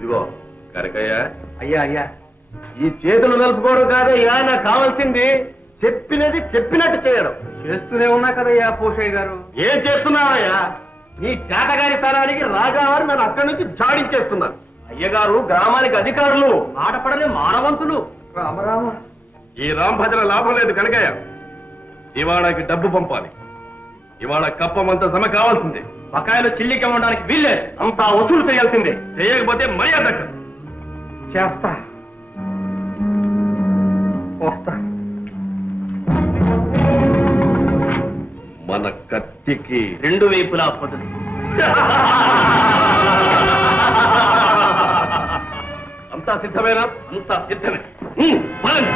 ఇదిగో కనకయ్య. అయ్యా అయ్యా, ఈ చేతులు నలుపుకోవడం కాదయ్యా నాకు కావాల్సింది, చెప్పినది చెప్పినట్టు చేయడం. చేస్తూనే ఉన్నా కదయ్యా పోషయ్య గారు. ఏం చేస్తున్నావయ్యా? నీ చేతగారి తరానికి రాజావారు నన్ను అక్కడి నుంచి జాడించేస్తున్నారు. అయ్యగారు గ్రామానికి అధికారులు, ఆటపడని మానవంతులు. రామరామ, ఈ రాంభద్ర లాభం లేదు కనకయ్య. ఇవాళకి డబ్బు పంపాలి. ఇవాళ కప్పమంత జమ కావాల్సిందే. బకాయిలు చిల్లికి ఇవ్వడానికి వీల్లేదు, అంతా వసూలు చేయాల్సిందే. చేయకపోతే మర్యాద చేస్తా, వస్తా. మన కత్తికి రెండు వైపులా పొదులు. అంతా సిద్ధమేనా? అంతా సిద్ధమే. పదండి.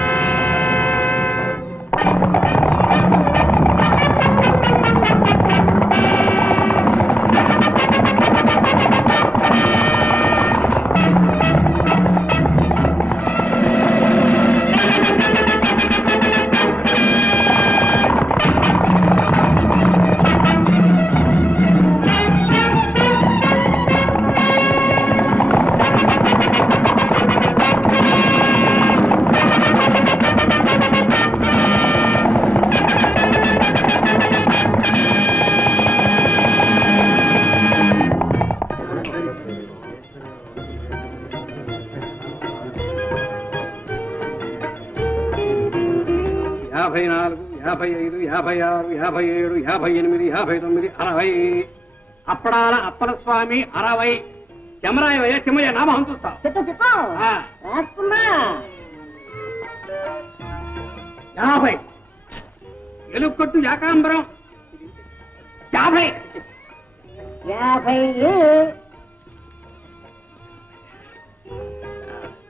యాభై 54, 55, 56, 57, 58, 59, 60. అప్పడాల అప్పల స్వామి 60. చెమరాయ చెమయ్య నామం చూస్తాం. 50. ఎలుకొట్టు యాకాంబరం 50.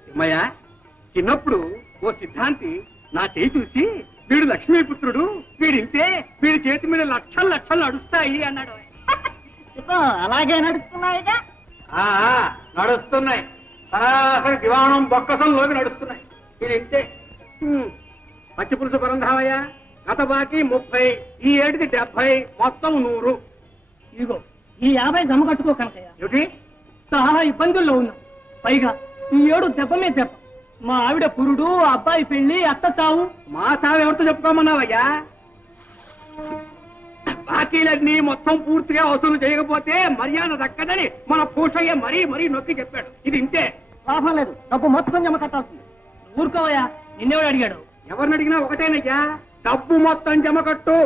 చెమయ్య, చిన్నప్పుడు ఓ సిద్ధాంతి నా చేయి చూసి, వీడు లక్ష్మీపుత్రుడు, వీడింతే, వీడి చేతి మీద లక్షలు లక్షలు నడుస్తాయి అన్నాడు. అలాగే నడుస్తున్నాయిగా. నడుస్తున్నాయి. సరాసరి దివాణం బొక్కసంలోకి నడుస్తున్నాయి. వీడింతే. పచ్చి పులుసు పరంధామయ్య, గత బాకీ 30, ఈ ఏటికి 70, మొత్తం 100. ఇదిగో ఈ 50 జమ కట్టుకో కనకయ్య. ఏమిటి? చాలా ఇబ్బందుల్లో ఉన్నాం. పైగా ఈ ఏడు దెబ్బ మీద దెబ్బ. మా ఆవిడ పురుడు, అబ్బాయి పెళ్లి, అత్త చావు. మా చావు ఎవరితో చెప్పుకోమన్నావయ్యా? బాకీలన్నీ మొత్తం పూర్తిగా వసూలు చేయకపోతే మర్యాద దక్కదని మన పూషయ్య మరీ మరీ నొక్కి చెప్పాడు. ఇది ఇంతే. లాభం లేదు, డబ్బు మొత్తం జమ కట్టాల్సింది. ఊరుకోవయ్యా, నిన్నెవడు అడిగాడు? ఎవరిని అడిగినా ఒకటేనయ్యా, డబ్బు మొత్తం జమ కట్టు.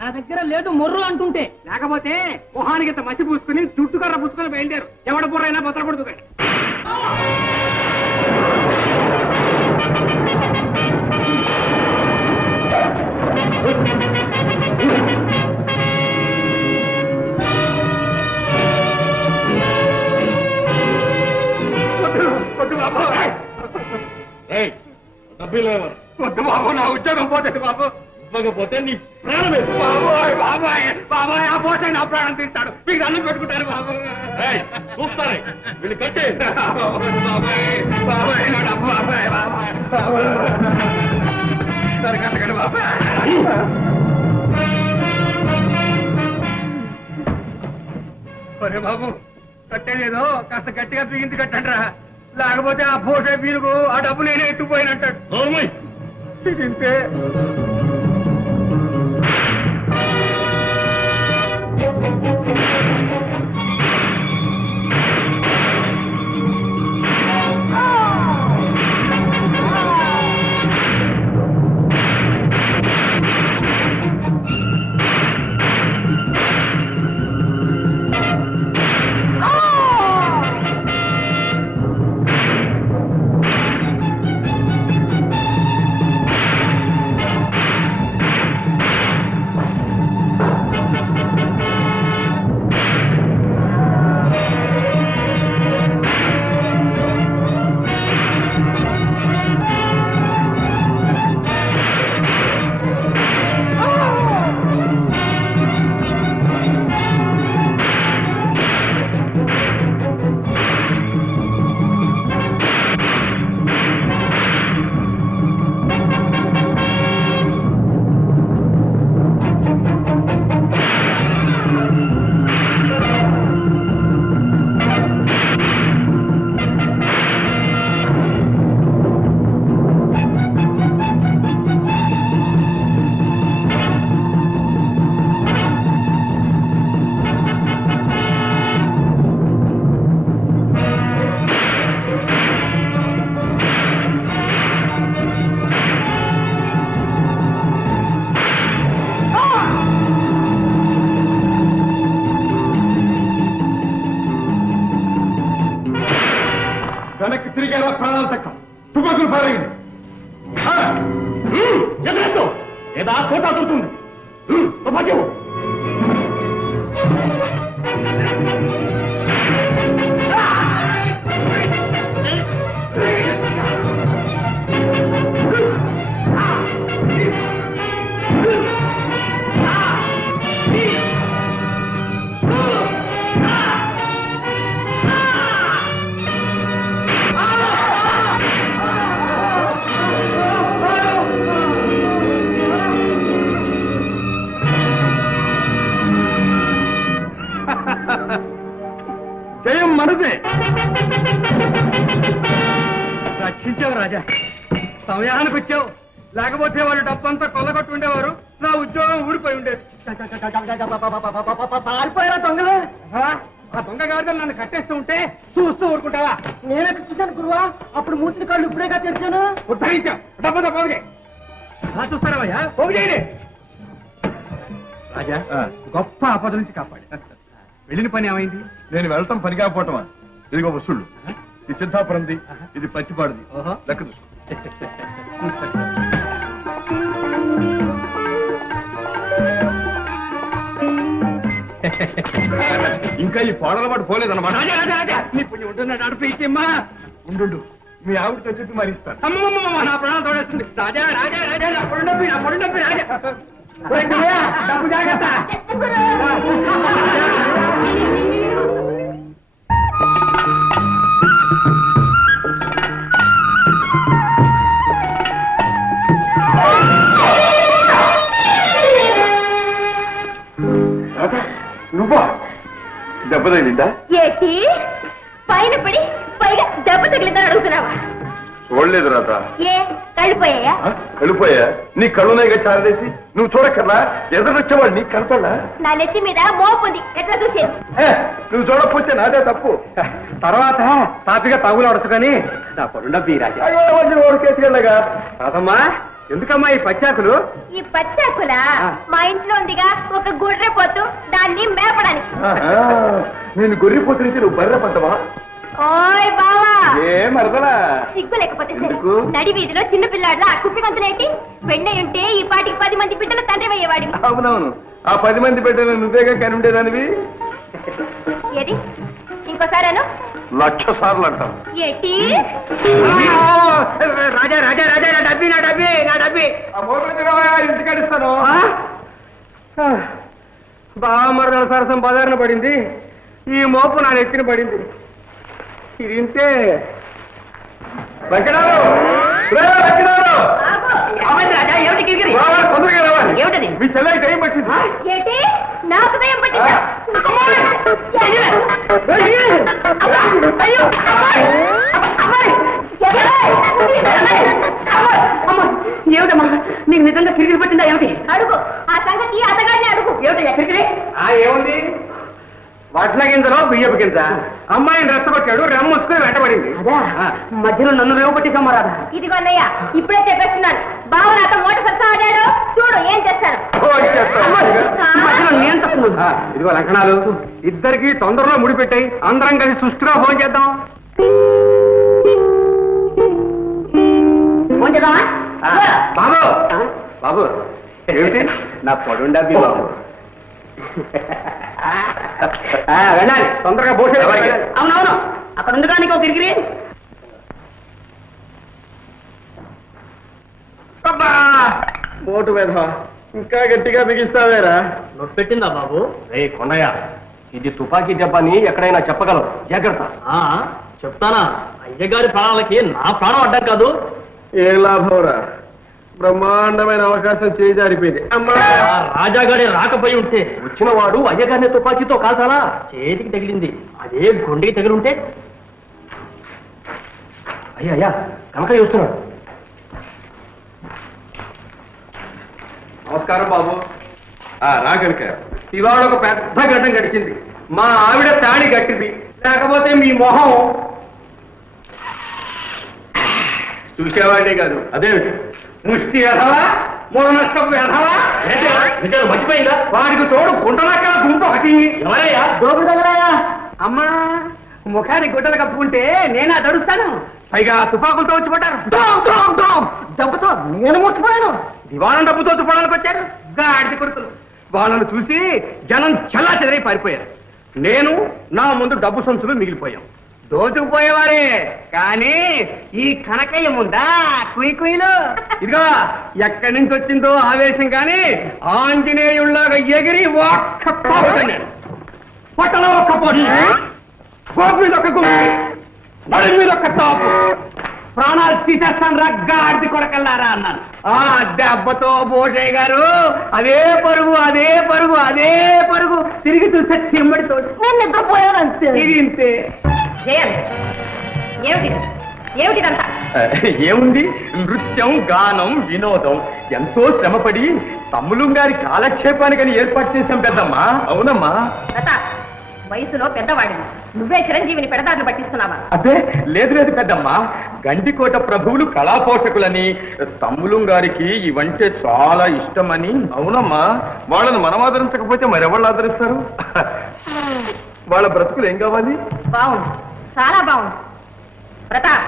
నా దగ్గర లేదు మొర్రు అంటుంటే. లేకపోతే మొహానికి మసి పూసుకుని చుట్టుకర్ర పుచ్చుకొని బయలుదేరు. ఎవడ బుర్రైనా బతకూడదు. వద్దు బాబు, నా ఉద్యోగం పోతుంది బాబు. ఇవ్వకపోతే నీ ప్రాణమే. బాబోయ్ బాబాయ్ బాబాయ్, ఆ పోతే నా ప్రాణం తీస్తాడు. మీకు అన్నం పెట్టుకుంటారు బాబు. చూస్తారే వీళ్ళు కట్టే. బాబాయ్ బాబాయ్, నా డబ్బు బాబాయ్ బాబాయ్ సరే కట్టకండి బాబాయ్. ఒరే బాబు, కట్టేలేదో కాస్త గట్టిగా బిగించి కట్టండిరా, లేకపోతే ఆ పోసే వీరుకు ఆ డబ్బు నేనే ఎత్తుపోయినంటాడు. తింటే వెనక్కి తిరిగేలా ప్రాణాలు తక్క తుపాకులు పారేయండి ఎదురెత్తు ఏదా కోట దొరుకుతుంది తుపాకి జయం మనదే. రక్షించావు రాజా, సమయానికి వచ్చావు. లేకపోతే వాళ్ళు డబ్బంతా కొల్లగొట్టు ఉండేవారు, నా ఉద్యోగం ఊడిపోయి ఉండేది. పారిపోయారా దొంగలు? ఆ దొంగ గారితో నన్ను కట్టేస్తూ ఉంటే చూస్తూ ఊరుకుంటావా? నేనెక్కడ చూశాను గురువా? అప్పుడు మూసిన కాళ్ళు ఇప్పుడేగా తెరిచాను. ఉద్ధరించావు. డబ్బంతా పోగే. అలా చూస్తారావయ్యా, పోగు చేయలే. రాజా, గొప్ప ఆపద నుంచి కాపాడి. వెళ్ళిన పని ఏమైంది? నేను వెళ్ళటం పని కాకపోవటమా? ఇదిగో వసూళ్ళు. ఇది సిద్ధాపురంది, ఇది పచ్చిపాడుది. లెక్క చూసుకో. ఇంకా ఈ పోడల పాటు పోలేదన్నమాట. నీ పుణ్యం ఉంటున్నాడు నడిపించమ్మా. ఉండు, మీ ఆవిడతో చెప్పి మరి ఇస్తాను. అమ్మమ్మ, నా ప్రాణాలు తోడేస్తుంది. రాజా రాజా రాజా, నా పొడి డబ్బి రాజా. డబ్బు జాగ్రత్త. నువ్వా? దెబ్బ తగిలిందా? ఏటి పైన పడి పైగా దెబ్బ తగిలిందని అడుగుతున్నావా? చూడలేదు రాత. ఏ కళ్ళిపోయాయా? కళ్ళిపోయా? నీ కళ్ళునాయిగా చారదేసి నువ్వు చూడక్కర్లా? ఎదురొచ్చేవాడు నీకు కనపడలా? నా నెత్తి మీద మోపుంది, ఎట్లా చూసేది? నువ్వు చూడకపోతే నాదే తప్పు. తర్వాత తాపిగా తగులు అడుచుకొని నా పొడి డబ్బి రాజా. ఓడికేసుకెళ్ళగా. రాదమ్మా, ఎందుకమ్మా ఈ పచ్చాకులు? ఈ పచ్చాకుల మా ఇంట్లో ఉందిగా ఒక గుర్రె పోతు, దాన్ని మేపడానికి. నేను గొర్రెపోతునికి నువ్వు బర్రె పంటవా? ఓయ్ బావా, ఏ మరదలా? సిగ్గు లేకపోతే సరే. ఎందుకు? నడి వీధిలో చిన్న పిల్లాడులా కుప్పి గంతులేంటి? పెళ్ళై ఉంటే ఈ పాటికి 10 మంది బిడ్డలు తండ్రి అయ్యేవాడివి. అవునవును, ఆ 10 మంది బిడ్డలు నువ్వేగా కని ఉండేదానివి. ఏది ఇంకోసారేను? 1,00,000 సార్లు అంటావు. ఏటి రాజా రాజా రాజా, నా డబ్బి నా డబ్బి నా డబ్బి. ఇంటికడిస్తాను. బామరదల సరసం బజారున పడింది, ఈ మోపు నా నెత్తిన పడింది. ఇది ఇంతే. వెంకటారు, వెంకటారు, తొందరగా రావాలి. ఏమిటది? మీ చెల్లెకి టైం పట్టింది. ఏటి నాకు దయ్యం పట్టిందా? అయ్యో ఏమిటమ్మా, నీకు నిజంగా కిరికిరి పట్టిందా ఏమిటి? అడుగు, ఆ సంగతి అతగాడిని అడుగు. ఏమిటి కిరికిరి? ఏముంది? వడ్ల గింజలో బియ్యపు గింజ. అమ్మాయిని రెచ్చగొట్టాడు, రెమ్మొచ్చుకొని వెంటబడింది. మధ్యలో నన్ను రేవపట్టి సమ్మరాదా? ఇదిగో అన్నయ్య, ఇప్పుడే చెప్పేస్తున్నాను. బావ నాతో మోట సత్తా ఆడాడు, చూడు ఏం చేస్తాను. నేను తప్పున్నాను. ఇదిగో లక్షణాలు, ఇద్దరికి తొందరలో ముడిపెట్టాయి. అందరం కలిసి సుష్టిగా ఫోన్ చేద్దాం. ఫోన్ చేద్దామా? బాబు బాబు, ఏమిటి? నా పొడుండా బాబు. వెళ్ళాలి తొందరగా భోజనం. అవునవును, అక్కడ ఉంది కానీ ఒక కిరికిరి. మోటు మీద ఇంకా గట్టిగా బిగిస్తావేరా? నొప్పెట్టిందా బాబు? రే కొండయ్య, ఇది తుపాకీ దెబ్బని ఎక్కడైనా చెప్పగలవు, జాగ్రత్త. చెప్తానా? అయ్యగారి ప్రాణాలకి నా ప్రాణం అడ్డం కాదు. ఏం లాభంరా, బ్రహ్మాండమైన అవకాశం చేజారిపోయింది. రాజాగారి రాకపోయి ఉంటే వచ్చిన వాడు అయ్యగారిని తుపాకీతో కాల్చాలా? చేతికి తగిలింది, అదే గుండెకి తగిలింటే. అయ్యా కనక చూస్తున్నాడు. నమస్కారం బాబు. రా కనుక. ఇవాళ ఒక పెద్ద గడ్డం గడిచింది. మా ఆవిడ తాడి గట్టింది, లేకపోతే మీ మొహం చూసేవాడే కాదు. అదేమిటి? ముష్టి ఎడవా, మూల నష్టం ఎడవా, మర్చిపోయిందా? వాడికి తోడు గుంటలక్కడ గుంట ఒకటి. ఎవరయ్యా? దోపుడు తగలాయా? అమ్మా, ముఖానికి గుడ్డలు కప్పుకుంటే నేనా దడుస్తాను, పైగా తుపాకులతో వచ్చి పడ్డారు. దెబ్బతో నేను ముచ్చిపోయాను. దివాణం డబ్బుతో తుపాడానికి వచ్చారు గాడిది కొడుకులు. వాళ్ళను చూసి జనం చల్లా చెదరై పారిపోయారు. నేను నా ముందు డబ్బు సంచులు మిగిలిపోయాం. దోచుకుపోయేవారే కానీ ఈ కనకయ్య ముందా కుయ్యలు. ఇదిగో ఎక్కడి నుంచి వచ్చిందో ఆవేశం కానీ ఆంజనేయుల్లాగా ఎగిరి ఒక్క పోతున్నాడు. పొట్టలో ఒక్క పొడి, గోపు మీద ఒక గుంపు, నడి మీద ఒక తాపు, ప్రాణాలు తీసేస్తాను రగ్గాడిది కొడకల్లారా అన్నాను. ఆ దెబ్బతో భూషయ్య గారు అదే పరుగు అదే పరుగు అదే పరుగు తిరిగి చూస్తే తిమ్మడితోడు. నేను నిద్రపోయాను అంతే. ఇది ఇంతే. ఏమిటిదంతా? ఏముంది, నృత్యం గానం వినోదం ఎంతో శ్రమపడి తమ్ములు గారి కాలక్షేపానికని ఏర్పాటు చేశాం పెద్దమ్మా. అవునమ్మా. వయసులో పెద్దవాడిని నువ్వే చిరంజీవిని పెడదారులు పట్టిస్తున్నావా? అదే లేదు లేదు పెద్దమ్మా, గండికోట ప్రభువులు కళాపోషకులని తమ్ములు గారికి ఇవంటే చాలా ఇష్టమని. అవునమ్మా, వాళ్ళని మనం ఆదరించకపోతే మరెవాళ్ళు ఆదరిస్తారు? వాళ్ళ బ్రతుకులు ఏం కావాలి? బాగుంది, చాలా బాగుంది. ప్రతాప్,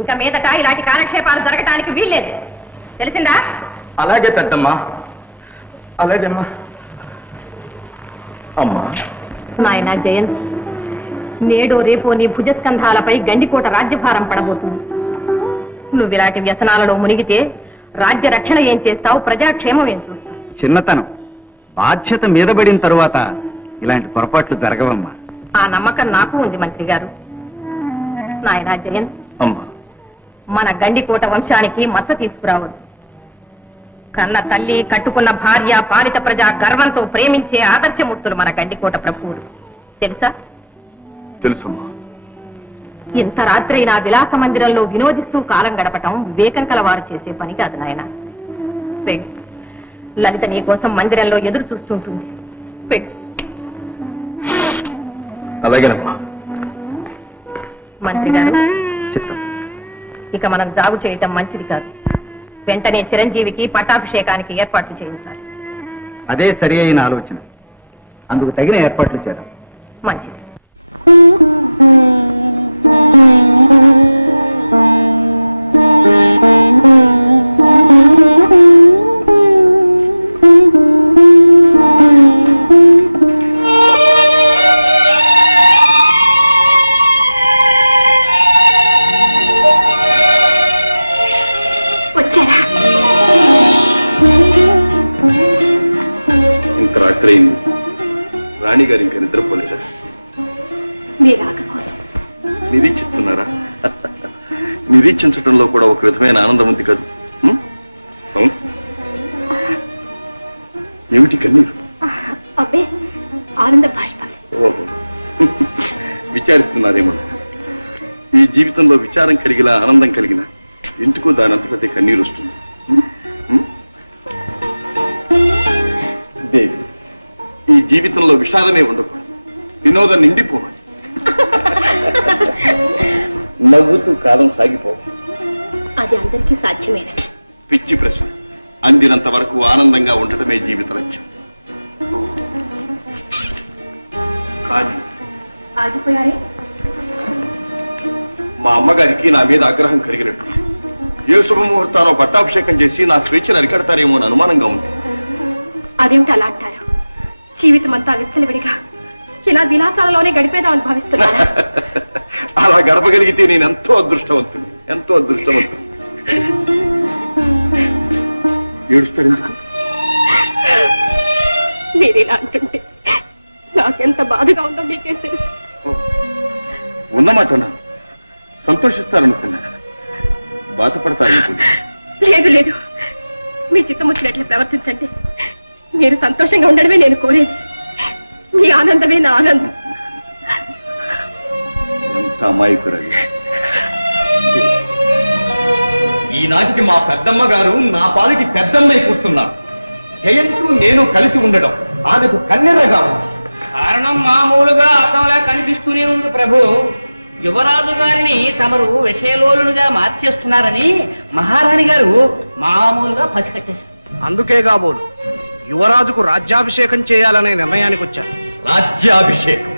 ఇంకా మీదట ఇలాంటి కాలక్షేపాలు జరగటానికి వీల్లేదు, తెలిసిందా? అలాగే పెద్దమ్మా, అలాగేమ్మా. అమ్మా నాయన జయంత్, నేడో రేపో నీ భుజస్కంధాలపై గండికోట రాజ్యభారం పడబోతుంది. నువ్వు ఇలాంటి వ్యసనాలలో మునిగితే రాజ్య రక్షణ ఏం చేస్తావు, ప్రజాక్షేమం ఏం చూస్తావు? చిన్నతనం, బాధ్యత మీదబడిన తరువాత ఇలాంటి పొరపాట్లు జరగవమ్మా. ఆ నమ్మకం నాకు ఉంది మంత్రి గారు. నాయన జయంత్, అమ్మా మన గండికోట వంశానికి మచ్చ తీసుకురావద్దు. కన్న తల్లి, కట్టుకున్న భార్య, పాలిత ప్రజ గర్వంతో ప్రేమించే ఆదర్శమూర్తులు మన గండికోట ప్రభువులు, తెలుసా? తెలుసమ్మా. ఇంత రాత్రైనా విలాస మందిరంలో వినోదిస్తూ కాలం గడపటం వివేకం కలవారు చేసే పని కాదు నాయన. పెళ్ళి లలిత నీ కోసం మందిరంలో ఎదురు చూస్తుంటుంది. పెళ్ళి. అలాగేనమ్మా. మంత్రి గారు, చిత్తం. ఇక మనం జాగు చేయటం మంచిది కాదు. వెంటనే చిరంజీవికి పట్టాభిషేకానికి ఏర్పాట్లు చేయించాలి. అదే సరి అయిన ఆలోచన. అందుకు తగిన ఏర్పాట్లు చేద్దాం. మంచిది. వచ్చారా? ఇంత రాత్రి అయింది, రాణి గారు ఇంకా నిద్రపోలేదా? మీ రాక కోసం నిరీక్షిస్తున్నారా? నిరీక్షించడంలో కూడా ఒక విధమైన ఆనందం ఉంది కదా. అవును, ఏమిటి కన్నీరు? అబ్బే, ఆనంద బాష్పాలు. ఓహో, విచారిస్తున్నారేమో. ఈ జీవితంలో విచారం కలిగిన ఆనందం కలిగిన ఎందుకో దానంతటదే కన్నీరు వస్తుంది. దేవి, ఈ జీవితంలో విషాదమే ఉండకూడదు, వినోదం నిండిపోవాలి. నవ్వుతూ కాలం సాగిపోవాలి. అది అందరికీ సాధ్యమేనా? పిచ్చి ప్రశ్న. అందినంత వరకు ఆనందంగా ఉండటమే జీవిత లక్ష్యం. కానీ ఆగిపోయారే? మా అమ్మగారికి నా మీద ఆగ్రహం కలిగినట్టు, ఏ శుభముహూర్తానో పట్టాభిషేకం చేసి నా స్వేచ్ఛను అరికడతారేమో అని అనుమానంగా ఉంది. అదేమిటి అలా అంటారు? జీవితం అంతా విచ్చలవిడిగా ఇలా విలాసాలలోనే గడిపేదామని భావిస్తున్నారు. అలా గడపగలిగితే నేను ఎంతో అదృష్టవంతుడు, ఎంతో అదృష్టవంతుడు. ఏడుస్తాడు ఎందుకు? మీరేలా అంటుంటే నాకెంత బాధగా ఉందో మీకే తెలుసు. ఉన్నమాట సంతోషిస్తారనుకున్నా, బాధపడతారనుకున్నా. లేదు లేదు, మీ చిత్తముచ్చినట్లు ప్రవర్తించండి. మీరు సంతోషంగా ఉండడమే నేను కోరేది. మీ ఆనందమే నా ఆనందం. ఎంత అమాయకురాలు. ఈనాటికి మా పెద్దమ్మ గారు నా పాలికి పెద్దమ్మై కూర్చున్నారు. జయంతు నేను కలిసి ఉండడం ఆమెకు కన్నెరగా ఉంది. కారణం మామూలుగా అర్థంలా కనిపిస్తూనే ఉంది ప్రభు. యువరాజు గారిని తమరు విషయలోలుగా మార్చేస్తున్నారని మహారాణి గారు మామూలుగా పసికట్టేశారు. అందుకే కాబోలు యువరాజుకు రాజ్యాభిషేకం చేయాలనే నిర్ణయానికి వచ్చారు. రాజ్యాభిషేకం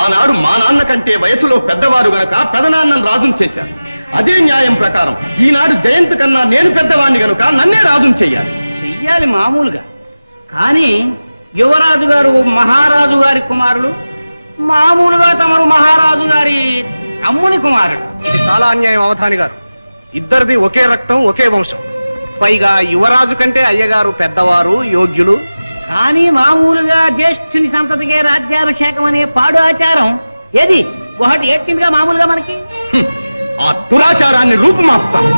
ఆనాడు మా నాన్న కంటే వయసులో పెద్దవారు గనక పెదనాన్నను రాజును చేశారు. అదే న్యాయం ప్రకారం ఈనాడు జయంత్ కన్నా నేను పెద్దవాణ్ణి గనుక నన్నే రాజును చెయ్యాలి. చెయ్యాలి మామూలుగా. కానీ యువరాజు గారు మహారాజు గారి కుమారులు, మామూలుగా తమరు మహారాజు గారి తమ్ముని కుమారుడు. ఇది చాలా అన్యాయం అవధాని గారు. ఇద్దరిది ఒకే రక్తం, ఒకే వంశం. పైగా యువరాజు కంటే అయ్యగారు పెద్దవారు, యోగ్యులు. కానీ మామూలుగా జ్యేష్ఠుని సంతతికే రాజ్యాభిషేకం అనే పాడు ఆచారం ఏది ఒకటి ఏడ్చిందిగా మామూలుగా మనకి. ఆ దురాచారాన్ని రూపుమాపుతాను.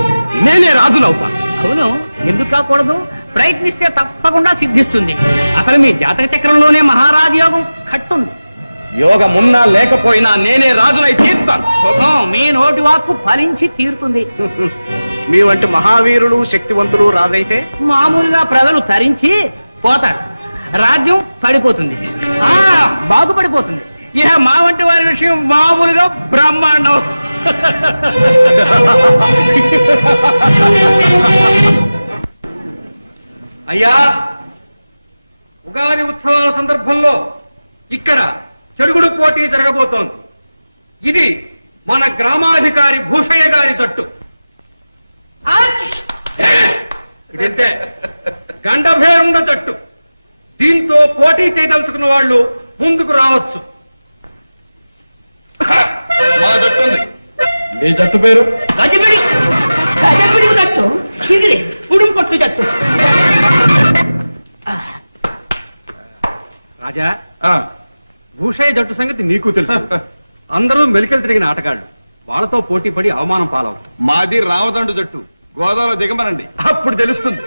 నేనే రాజునవుతాను. అవును, ఎందుకు కాకూడదు? ప్రయత్నిస్తే తప్పకుండా సిద్ధిస్తుంది. అసలు మీ జాతక చక్రంలోనే మహారాజు యోగం కట్టుంది. యోగమున్నా లేకపోయినా నేనే రాజునై తీర్తాను. శుభం, మీ నోటి వాక్కు ఫలించి తీరుతుంది. మీ వంటి మహావీరులు, శక్తివంతులు రాజైతే మామూలుగా ప్రజలు తరించి పోతారు, రాజ్యం పడిపోతుంది, బాగుపడిపోతుంది. ఇక మా వంటి వారి విషయం మామూలుగా బ్రహ్మాండం. అయ్యా, ఉగాది ఉత్సవాల సందర్భంలో ఇక్కడ చెడుగుడు పోటీ జరగబోతోంది. ఇది మన గ్రామాధికారి భూషయ్య గారి తట్టు. ఇదంతే గండభేరుండ తట్టు. దీంతో పోటీ చేయదలుచుకున్న వాళ్ళు ముందుకు రావచ్చు. మా జట్టు ఉంది. మీ జట్టు పేరు? గజబిడి తట్టు, ఇది ఉడుం పట్టు తట్టు. రాజా, భూషయ్య జట్టు సంగతి నీకు తెలుసు. అందరూ మెలికలు తిరిగిన ఆటగాళ్ళు. వాళ్ళతో పోటీ పడి అవమానం పాలవుతారు. మాది రామదండు జట్టు. గోదావరి దిగమనండి, అప్పుడు తెలుస్తుంది.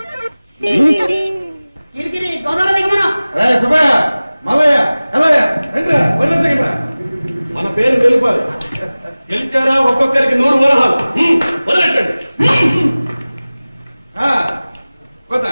మన పేరు గెలుపాలి. గెలిచారా ఒక్కొక్కరికి 100 వరహాలు. వదలెట్టండి. కొత్త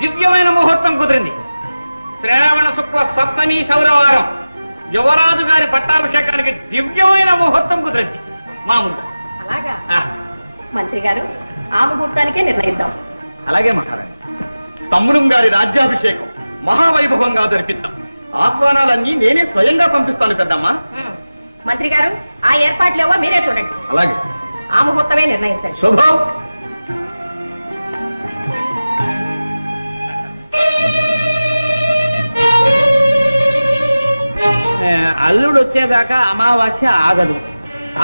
దివ్యమైన ముహూర్తం కుదిరింది. శ్రావణ శుక్ల సప్తమి శౌరవారం యువరాజు గారి పట్టాభిషేకానికి దివ్యమైన ముహూర్తం కుదిరింది. మామూలుగా అలాగా మంత్రి గారు ఆ ముహూర్తానికే నిర్ణయిద్దాం. అలాగే మహారాణి. తమ్ముడు గారి రాజ్యాభిషేకం మహావైభవంగా జరిపిద్దాం. ఆహ్వానాలన్నీ నేనే స్వయంగా పంపిస్తాను పెద్దమ్మా. మంత్రి గారు ఆ ఏర్పాట్లేవో మీరే చూడండి. అలాగే. ఆ ముహూర్తమే నిర్ణయించండి. శుభం. అల్లుడు వచ్చేదాకా అమావాస్య ఆగదు.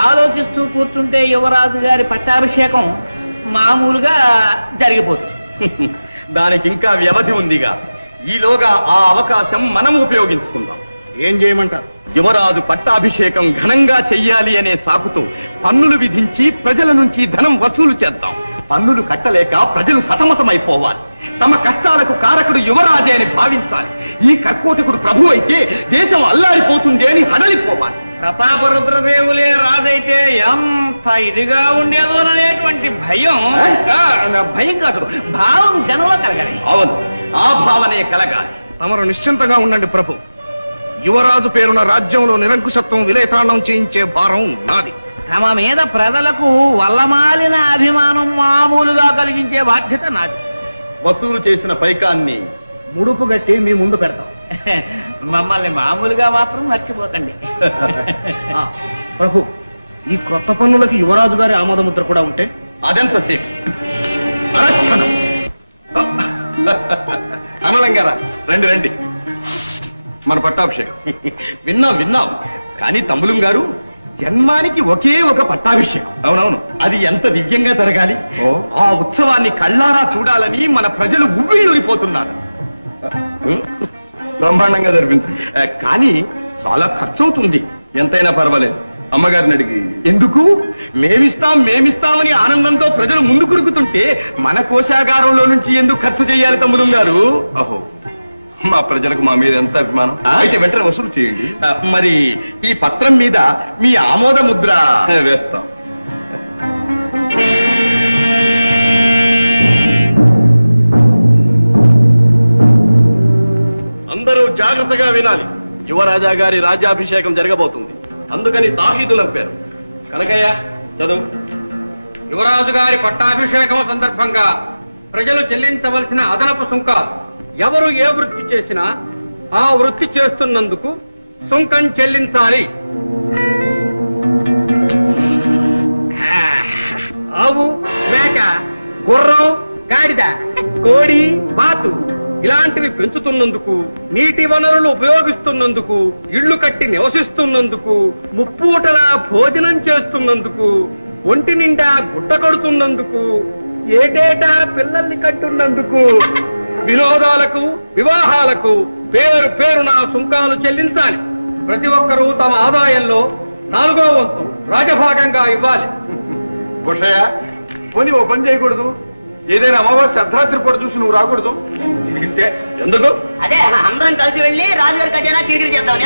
ఆలోచిస్తూ కూర్చుంటే యువరాజు గారి పట్టాభిషేకం మామూలుగా జరిగిపోతుంది. దానికి ఇంకా వ్యవధి ఉందిగా. ఈలోగా ఆ అవకాశం మనం ఉపయోగించుకుందాం. ఏం చేయమంటారు? యువరాజు పట్టాభిషేకం ఘనంగా చెయ్యాలి అనే సాకుతో పన్నులు విధించి ప్రజల నుంచి ధనం వసూలు చేద్దాం. పన్నులు కట్టలేక ప్రజలు సతమతమైపోవాలి. తమ కష్టాలకు కారకుడు యువరాజే అని భావించాలి. ఈ కర్కోటకుడు ప్రభు అయితే దేశం అల్లాడిపోతుంది అని హడలిపోవాలి. ప్రతాపరుద్రదేవులే రాజైతే ఎంత ఇదిగా ఉండేదోననేటువంటి భయం భయం కాదు, భావం జనంలో కలగాలి. అవును, ఆ భావనే కలగాలి. తమరు నిశ్చింతగా ఉండండి ప్రభు. యువరాజు పేరున రాజ్యంలో నిరంకుశత్వం విలేతాండం చేయించే భారం నాది. తమ మీద ప్రజలకు వల్లమాలిన అభిమానం మామూలుగా కలిగించే బాధ్యత నాది. వసూలు చేసిన పైకాన్ని ముడుపు గట్టి మీ ముందు పెడతాం. మమ్మల్ని మామూలుగా మాత్రం మర్చిపోకండి. ప్రభు, ఈ క్రొత్త పన్నులకి యువరాజు గారి ఆమోదముద్ర కూడా ఉంటే అదెంతసేపు అరక్షణం. అనలంగారా, రండి రండి. మన పట్టాభిషేకం విన్నాం. కానీ తమ్ములం గారు, జన్మానికి ఒకే ఒక పట్టాభిషేకం. అవునవును. అది ఎంత దివ్యంగా జరగాలి. ఆ ఉత్సవాన్ని కళ్ళారా చూడాలని మన ప్రజలు ఉవ్విళ్ళూరిపోతున్నారు. బ్రహ్మాండంగా జరిపించు. కానీ చాలా ఖర్చు అవుతుంది. ఎంతైనా పర్వాలేదు. అమ్మగారిని అడిగి ఎందుకు? మేమిస్తామని ఆనందంతో ప్రజలు ముందు కురుకుతుంటే మన కోశాగారంలో నుంచి ఎందుకు ఖర్చు చేయాలి తమ్ముడు గారు? అహో, మా ప్రజలకు మా మీద ఎంత అభిమానం. అయితే వెంటనే వసూలు చేయండి. మరి ఈ పత్రం మీద మీ ఆమోద ముద్ర వేస్తాం. అందరూ జాగ్రత్తగా వినాలి. యువరాజా గారి రాజ్యాభిషేకం జరగబోతుంది. అందుకని తాహీదులు అంపారు. కనకయ్య చదువు. యువరాజు గారి పట్టాభిషేకం సందర్భంగా ప్రజలు చెల్లించవలసిన అదనపు సుంకాలు. ఎవరు ఏ వృత్తి చేసినా ఆ వృత్తి చేస్తున్నందుకు సుంకం చెల్లించాలి. ఆవు, మేక, గుర్రం, గాడిద, కోడి, బాతు ఇలాంటివి పెంచుతున్నందుకు, నీటి వనరులు ఉపయోగిస్తున్నందుకు, ఇళ్లు కట్టి నివసిస్తున్నందుకు, ముప్పూటల భోజనం చేస్తున్నందుకు, ఒంటి నిండా గుట్ట కడుతున్నందుకు, ఏటేటా పిల్లల్ని కట్టున్నందుకు, వినోదాలకు, వివాహాలకు పేరు పేరున సుంకాలు చెల్లించాలి. ప్రతి ఒక్కరూ తమ ఆదాయంలో 4వ వంతు రాజభాగంగా ఇవ్వాలి. బుషయ్య, పోనీ ఓ పని చేయకూడదు. ఏదైనా అమావాస్య అర్ధరాత్రి పూట చూసి నువ్వు రాకూడదు. ఇంతే. ఎందుకు? అదే అందరం కలిసి వెళ్ళి రాజుగారి ఖజానా తిరిగి చేద్దాం.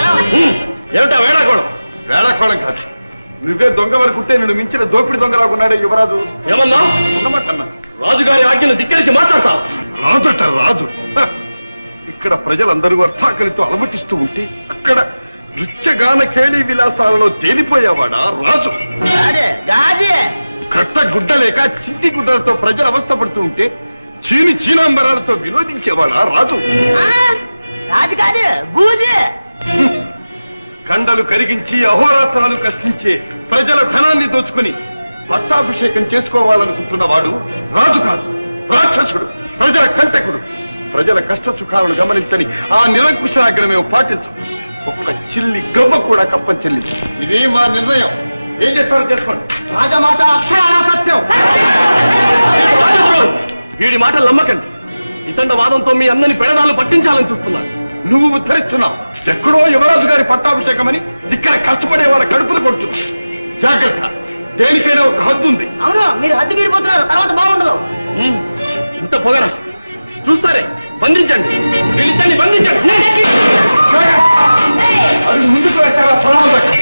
ఏమిటా వేళాకోళం? వేళాకోళం కాదు. నువ్వే దొంగ వరకుంటే నిన్ను మించిన దోపిడి దొంగలాగున్నాడే యువరాజు. ఏమన్నా? ఉన్నమాటన్నా. రాజుగారి ఆజ్ఞను ధిక్కరించి మాట్లాడతావు. రాజుట రాజు. ఇక్కడ ప్రజలందరూ అర్థాకలితో అలమటిస్తూ ఉంటే అక్కడ నృత్యగాన కేళీ విలాసాలలో తేలిపోయేవాడా రాజు. కట్ట గుడ్డ లేక చింటి గుడ్డలతో ప్రజలు అవస్థపడుతూ ఉంటే చీనాంబరాలతో వినోదించేవాడా రాజు. కండలు కరిగించి అహోరాత్రాలు కష్టించే ప్రజల ధనాన్ని దోచుకుని పట్టాభిషేకం చేసుకోవాలనుకుంటున్నవాడు రాజు కాదు, రాక్షసుడు, ప్రజల కంటకుడు. ప్రజల కష్ట సుఖాలను గమనించని ఆ నిరంకుశాగ్ర మేము పాటించం. ఒక్క చిల్లి గవ్వ కూడా కప్పని చెల్లింది. ఇది మా నిర్ణయం. ఏం చేస్తారో చేసుకోండి. రాజమాట అక్షరాల సత్యం. వీడి మాటలు నమ్మకండి. ఇతండ వాదంతో మీ అన్నని పెడదాలు పట్టించాలని చూస్తున్నాడు. నువ్వు ఉద్ధరిస్తున్నావు. ఎక్కడో యువరాజు గారి పట్టాభిషేకమని ఇక్కడ కష్టపడే వాళ్ళ కడుపులు కొడుతున్నావు. జాగ్రత్త, దేనికైనా ఒక హద్దు ఉంది. అవును, మీరు హద్దు మీరిపోతున్నారు, తర్వాత బాగుండదు. ఇంత పొగరా చూస్తారే, బంధించండి. వీళ్ళిద్దరిని బంధించండి. అది ముందుకు వేస్తారా? పొలాలు పట్టి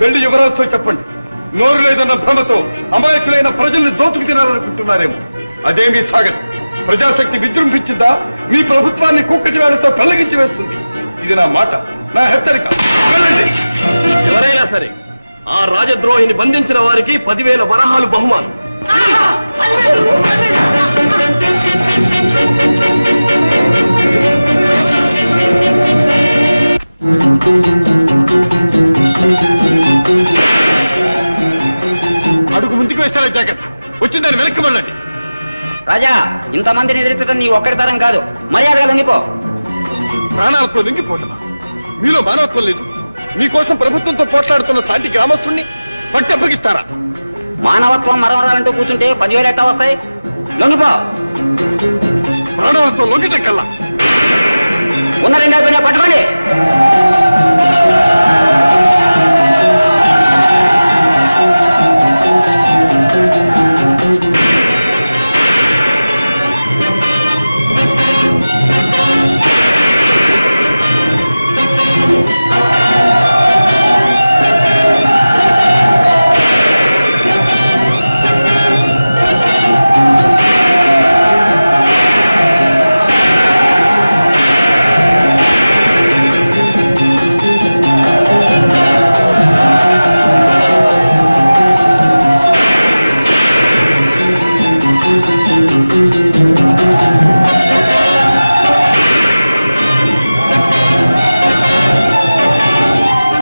వెళ్ళి యువరాజుతో చెప్పండి. నోరు లేదన్న భ్రమతో అమాయకులైన ప్రజల్ని దోచుకు తినాలనుకుంటున్నారేమో. అదేమీ సాగదు. ప్రజాశక్తి విజృంభించిందా మీ ప్రభుత్వాన్ని కుక్కటి వేళతో పెళ్లగించి వేస్తుంది. ఇది నా మాట, నా హెచ్చరిక. వెళ్ళండి. ఎవరైనా సరే ఆ రాజద్రోహిని బంధించిన వారికి 10,000 వరహాలు బహుమానం. అడుగు ముందుకు వేస్తారా? జాగ్రత్త, వచ్చిందని వెనక్కి వెళ్ళండి. రాజా, ఇంతమందిని ఎదుర్కొంటే నీ ఒక్కడి తరం కాదు, మర్యాదగా లొంగిపో. ప్రాణాలతో లొంగిపోతున్నా. మీలో మానవత్వం లేదు. మీకోసం ప్రభుత్వంతో పోట్లాడుతున్న సాటి గ్రామస్తుణ్ణి పట్టి అప్పగిస్తారా? మానవత్వం మరవరాలంటూ కూర్చుంటే 10,000 ఎట్టా వస్తాయి? లొంగిపో. ప్రాణాలతో లొంగితే కల్లా ఉన్న 2 పట్టుకోండి.